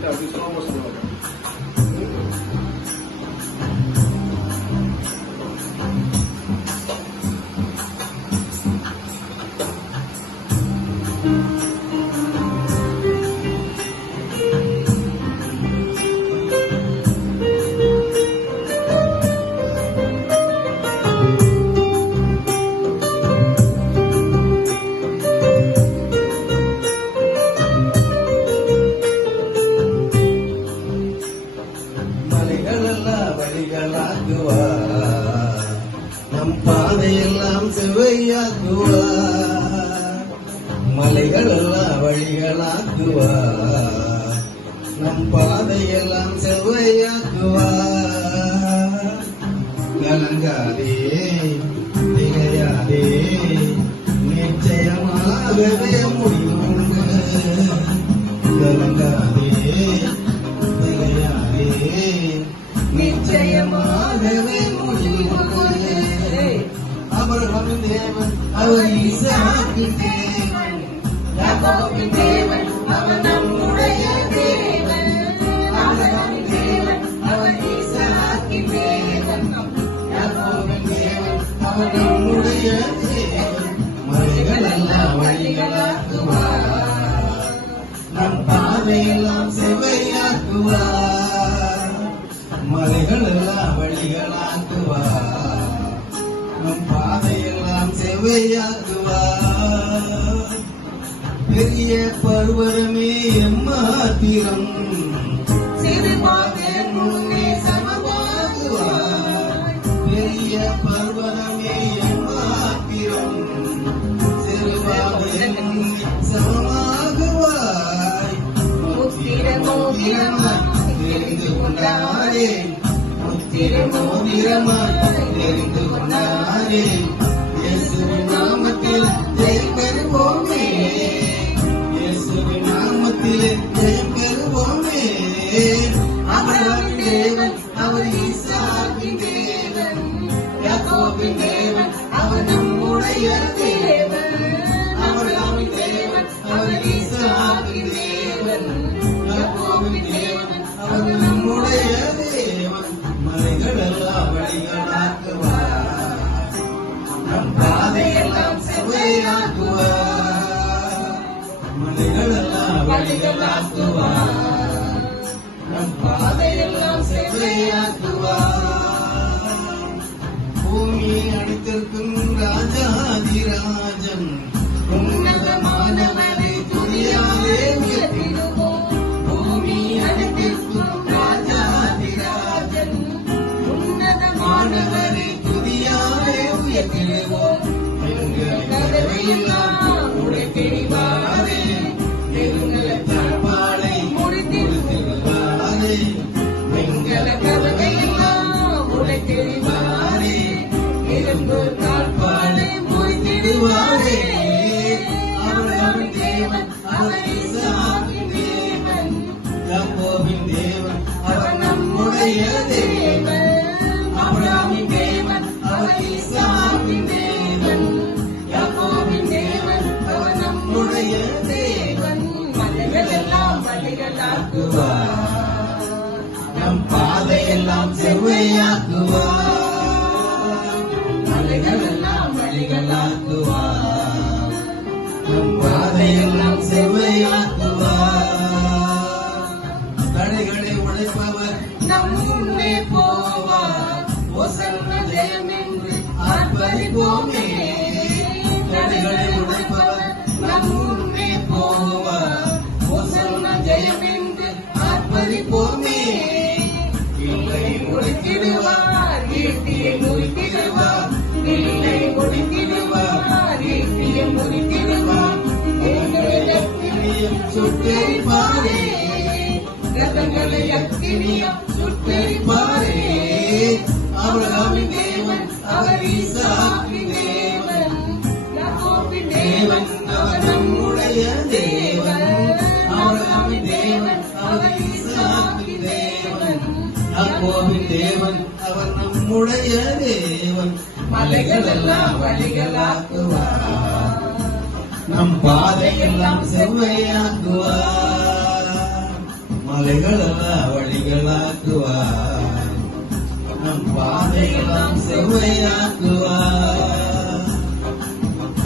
சொல்லிட்டு அப்படி சுலபமா சொல்லுவாங்க. நம் பாதையெல்லாம் செவ்வையாக்குவா, மலைகளெல்லாம் வழிகளாக்குவா, நம் பாதையெல்லாம் செவ்வையாக்குவா. கலங்காதே திகையாதே, நிச்சயமாகவே முடியும். கலங்காதே திகையாதே, நிச்சயமாகவே முடியும். அபிரகாமின் தேவன் அவர் ஈசாக்கின் தேவன், யாக்கோபின் தேவன் அவர் நம்முடைய தேவன். அபிரகாமின் தேவன் அவர் ஈசாக்கின் தேவன், யாக்கோபின் தேவன் அவர் நம்முடைய தேவன். மலைகளெல்லாம் வழிகளாக்குவார், நம் பாதையெல்லாம் செவ்வையாக்குவார். மலைகளெல்லாம் வழிகளாக்குவார், நம் பாதையெல்லாம் செவ்வையாக்குவார். பெரிய பர்வதமே எம்மாத்திரம், சிறுபாதன் முன்னே சமமாகுவார். பெரிய பர்வதமே எம்மாத்திரம், சிறுபாதன் முன்னே சமமாகுவாய். மோதிரமாய் தெரிந்து கொண்டாரே, மோதிரமாய் தெரிந்து கொண்டாரே. இயேசுவின் நாமத்தில் ஜெயம் பெறுவோமே, இயேசுவின் நாமத்தில் ஜெயம் பெறுவோமே. அபிரகாமின் தேவன் அவர் ஈசாக்கின் தேவன், யாக்கோபின் தேவன் அவர் நம்முடைய தேவன். அபிரகாமின் தேவன் அவர் ஈசாக்கின் தேவன், யாக்கோபின் தேவன் அவர் நம்முடைய தேவன். மலைகளெல்லாம் வழிகளாக்குவார், நம் பாதையெல்லாம் செவ்வையாக்குவார். மலைகளெல்லாம் வழிகளாக்குவார், நம் பாதையெல்லாம் செவ்வையாக்குவார். பூமியை அடித்திருக்கும் ராஜாதிராஜன், உன்னதமானவரை துணியாலே உயர்த்திடுவோம். பூமி அடித்திருக்கும் ராஜாதிராஜன், உன்னதமானவரை துதியாலே உயர்த்திடுவோம். எங்கள் கதவையெல்லாம் உடைத்திடுவாரே, எங்கள் தாழ்பாலை முடித்திடுவாரே. எங்கள் கதவையெல்லாம் உடைத்திடுவாரே, எங்கள் தாழ்பாலை முடித்திடுவாரே. அபிரகாமின் தேவன் அவர் ஈசாக்கின் தேவன், யாக்கோபின் தேவன் அவர் நம்முடைய தேவன். அபிரகாமின் தேவன் அவர் ஈசாக்கின் தேவன், யாக்கோபின் தேவன் அவர் நம்முடைய தேவன். மலைகளெல்லாம் வழிகளாக்குவார், நம் பாதையெல்லாம் செவ்வையாக்குவார். மலைகளெல்லாம் வழிகளாக்குவார், நம் பாதையெல்லாம் செவ்வையாக்குவார். தடைகளை உடைப்பவர் நம் முன்னே போவார், ஓசன்னா ஜெயம் என்று ஆர்ப்பரிப்போமே. தடைகளை உடைப்பவர் நம் முன்னே போவார், ஓசன்னா ஜெயம் என்று ஆர்ப்பரிப்போமே. இல்லை முடித்திடுவார், ஈட்டியை முடித்திடுவார், இல்லை முடித்திடுவார், ஈட்டியை முடித்திடுவார். சுட்டெரிப்பாரே, ரதங்களை அக்கினியம் சுட்டெரிப்பாரே. அபிரகாமின் தேவன் அவர் ஈசாக்கின் தேவன், யாக்கோபின் தேவன் அவர் நம்முடைய தேவன். அபிரகாமின் தேவன் அவர் ஈசாக்கின் தேவன், யாக்கோபின் தேவன் அவர் நம்முடைய தேவன். மலைகளெல்லாம் வழிகளாக்குவார், நம் பாதையெல்லாம் செவ்வையாக்குவார். மலைகளெல்லாம் வழிகளாக்குவார் நம் பாதையெல்லாம் செவ்வையாக்குவார்